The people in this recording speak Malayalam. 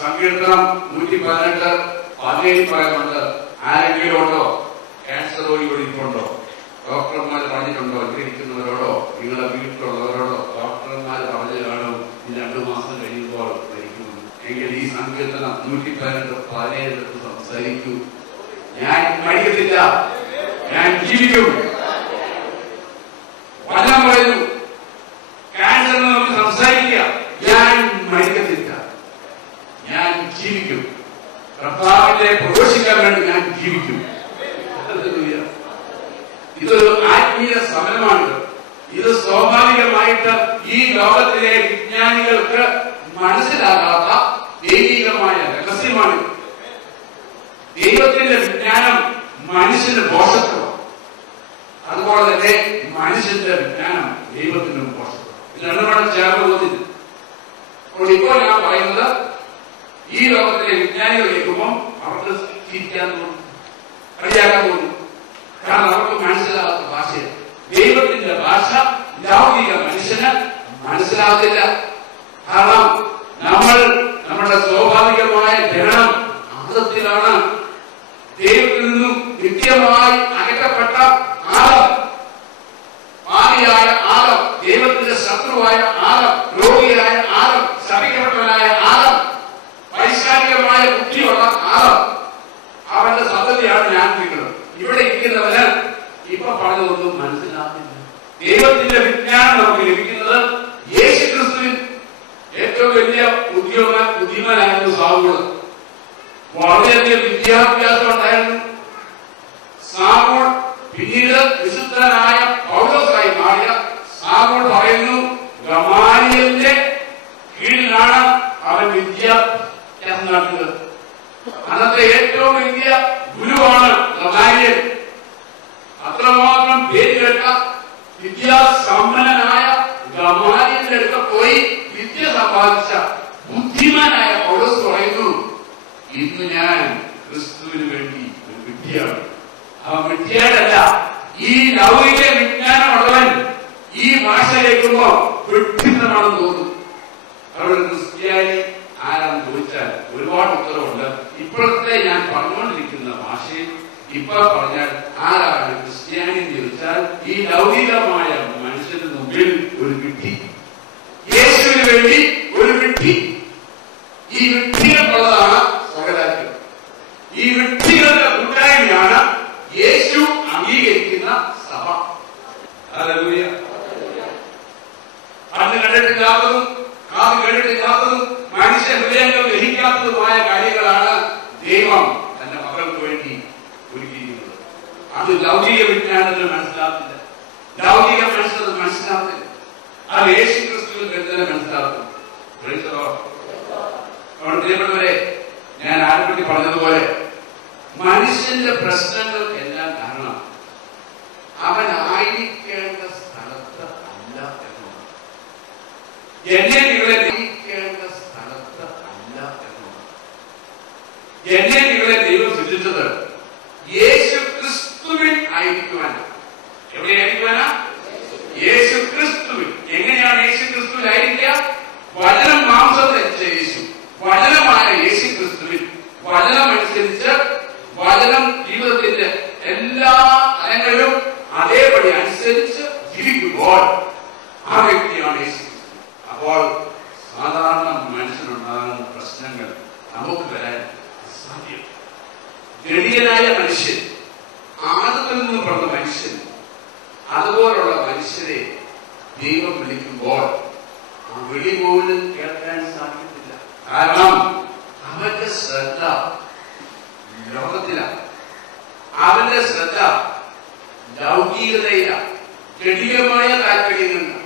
സങ്കീർത്തനം 118 പറയുന്നുണ്ട്, ആരെങ്കിലും ഉണ്ടോ ക്യാൻസർ രോഗികൾ ഇരിപ്പുണ്ടോ? ഡോക്ടർമാർ പറഞ്ഞിട്ടുണ്ടോ? ഇവിടെ ഇരിക്കുന്നവരോടോ നിങ്ങളുടെ വീട്ടിലുള്ളവരോടോ ഡോക്ടർമാർ പറഞ്ഞു കാണും 2 മാസം കഴിയുമ്പോൾ മരിക്കുന്നു. എങ്കിൽ ഈ സങ്കീർത്തനം 118 സംസാരിക്കൂ. ഞാൻ മരിക്കത്തില്ല, ഞാൻ ജീവിക്കും. വചനം പറയുന്നു, ക്യാൻസറിനെ നമുക്ക് സംസാരിക്കുക, ഞാൻ മരിക്കത്തില്ല, ഞാൻ ജീവിക്കും. കർത്താവിനെ പ്രഘോഷിക്കാൻ വേണ്ടി ഞാൻ ജീവിക്കും. ഇതൊരു ആത്മീയ സമരമാണ്. ഇത് സ്വാഭാവികമായിട്ട് ഈ ലോകത്തിലെ വിജ്ഞാനികൾക്ക് മനസ്സിലാകാത്ത ദൈവികമായ രഹസ്യമാണ്. ദൈവത്തിന്റെ വിജ്ഞാനം മനുഷ്യന് ദോഷപ്പെടും, അതുപോലെ തന്നെ മനുഷ്യന്റെ വിജ്ഞാനം ദൈവത്തിനും ദോഷപ്പെടും. ഇത് രണ്ടും ചേർന്ന് പോകുന്നില്ല. അപ്പോൾ ഇപ്പോൾ ഞാൻ പറയുന്നത്, ഈ ലോകത്തിലെ വിജ്ഞാനികൾ കേൾക്കുമ്പോൾ അവർക്ക് ചിരിക്കാൻ തോന്നും, കളിയാക്കാൻ തോന്നും. കാരണം അവർക്ക് മനസ്സിലാകാത്ത ഭാഷയാണ്. ദൈവത്തിന്റെ ഭാഷ ലൗകിക മനുഷ്യന് മനസ്സിലാകത്തില്ല. കാരണം നമ്മൾ നമ്മുടെ സ്വാഭാവികമായ ജനനം ആദത്തിലാണ്. ദൈവത്തിൽ നിന്നും നിത്യമായി അകറ്റപ്പെട്ട ആദം, പാപിയായ ആദം, ദൈവത്തിന്റെ ശത്രുവായ ആദം, രോഗിയായ ആദം, ശപിക്കപ്പെട്ടവനായ ആദം, വൈശാലികമായ ബുദ്ധിയുള്ള ആദം, അവന്റെ സന്തതിയാണ് ഞാൻ നിൽക്കുന്നത്. ഇവിടെ ഇരിക്കുന്നവന് ഇപ്പൊ പറഞ്ഞതൊന്നും മനസ്സിലാകുന്നില്ല. ദൈവത്തിന്റെ വിജ്ഞാനം നമുക്ക് ലഭിക്കുന്നത് യേശുക്രിസ്തുവിൽ. ഏറ്റവും വലിയ ബുദ്ധിമാനായിരുന്നു സാവൂൾ. വളരെയധികം വിദ്യാഭ്യാസം ഉണ്ടായിരുന്നു സാവൂൾ. പിന്നീട് വിശുദ്ധനായ പൗലോസായി മാറിയ സാവൂൾ പറയുന്നു, ഗമാലിയലിന്റെ കീഴിലാണ് അവൻ വിദ്യാഭ്യാസം നടത്തുന്നത്. അന്നത്തെ ഏറ്റവും വലിയ ഗുരുവാണ് ഗമാലിയൽ. അത്രമാത്രം പേര് കേട്ട വിദ്യാസമ്പന്നനായ ഗമാലിയലിന്റെ അടുക്ക പോയി വിദ്യ സമ്പാദിച്ച ബുദ്ധിമാനായ പൗലോസ് പറയുന്നു, ഇന്ന് ഞാൻ ക്രിസ്തുവിന് വേണ്ടി ഒരു വിദ്യയാണ്. അവൻ വിദ്യയല്ല, ഈ ലൗകിക വിജ്ഞാനമുള്ളവൻ ഈ ഭാഷ കേൾക്കുമ്പോ വിഡ്ഢിത്തമാണെന്ന് തോന്നും. അവരുടെ ക്രിസ്ത്യാനി ആരാന്ന് ചോദിച്ചാൽ ഒരുപാട് ഉത്തരവുണ്ട്. ഇപ്പോഴത്തെ ഞാൻ പറഞ്ഞുകൊണ്ടിരിക്കുന്ന ഭാഷയിൽ ഇപ്പൊ പറഞ്ഞാൽ ആരാണ് ക്രിസ്ത്യാനി എന്ന് ചോദിച്ചാൽ ഈ ലൗകികമായ മനുഷ്യന് മുമ്പിൽ ഒരു വിഡ്ഢി, യേശുവിന് വേണ്ടി ഒരു വിഡ്ഢി. ഈ വിഡ്ഢികളുള്ളതാണ് സകലാജ്യം. ഈ വിഡ്ഢികളുടെ കൂട്ടായ്മയാണ് യേശു അംഗീകരിക്കുന്ന സഭ. ഹല്ലേലൂയ. കണ്ണ് കണ്ടിട്ടില്ലാത്തതും കാത് കേട്ടിട്ടില്ലാത്തതും മനുഷ്യ ഹൃദയങ്ങൾ ഗ്രഹിക്കാത്തതുമായ കാര്യങ്ങളാണ് ദൈവം തന്റെ മക്കൾക്ക് വേണ്ടി ഒരുക്കിയിരിക്കുന്നത്. അത് ലൗകിക വിജ്ഞാനത്തിന് മനസ്സിലാക്കില്ല, ലൗകിക മനുഷ്യർക്ക് മനസ്സിലാക്കില്ല. അത് യേശു ക്രിസ്തുവിൽ തന്നെ മനസ്സിലാക്കും. പ്രിയപ്പെട്ടവരെ, ഞാൻ ആരെപ്പറ്റി പറഞ്ഞതുപോലെ മനുഷ്യന്റെ പ്രശ്നങ്ങൾ എല്ലാം കാരണം അവനായിരിക്കേണ്ട സ്ഥലത്ത് അല്ല എന്നുള്ളത്. എന്നെ നിങ്ങളെ നയിക്കേണ്ട സ്ഥലത്ത് അല്ല എന്നുള്ളത്. എന്നെ നിങ്ങളെ ദൈവം സൃഷ്ടിച്ചത് യേശു ക്രിസ്തുവിൽ ആയിരിക്കുവാനാണ്. എവിടെയായിരിക്കുവാനാ? യേശു ക്രിസ്തുവിൽ. എങ്ങനെയാണ് യേശു ക്രിസ്തുവിലായിരിക്കുക? വചനം മാംസം ധരിച്ച യേശു, വചനമായ യേശു ക്രിസ്തുവിൽ വചനമനുസരിച്ച് വചനം ജീവിതത്തിന്റെ എല്ലാ തലങ്ങളിലും അതേപടി അനുസരിച്ച് ജീവിക്കുമ്പോൾ ആ വ്യക്തിയാണ് യേശു ക്രിസ്തു. അപ്പോൾ സാധാരണ മനുഷ്യനുണ്ടാകുന്ന പ്രശ്നങ്ങൾ നമുക്ക് വരാൻ അസാധ്യം. ഗടിയനായ മനുഷ്യൻ, ആദത്തിൽ നിന്ന് പറഞ്ഞ മനുഷ്യൻ, അതുപോലുള്ള മനുഷ്യരെ ദൈവം വിളിക്കുമ്പോൾ ആ വിളി പോലും കേൾക്കാൻ സാധിക്കത്തില്ല. കാരണം അവന്റെ ശ്രദ്ധ ലോകത്തിലാണ്, അവന്റെ ശ്രദ്ധ ലൗകികതയിലാണ്, ജടികമായ താല്പര്യങ്ങളിലാണ്.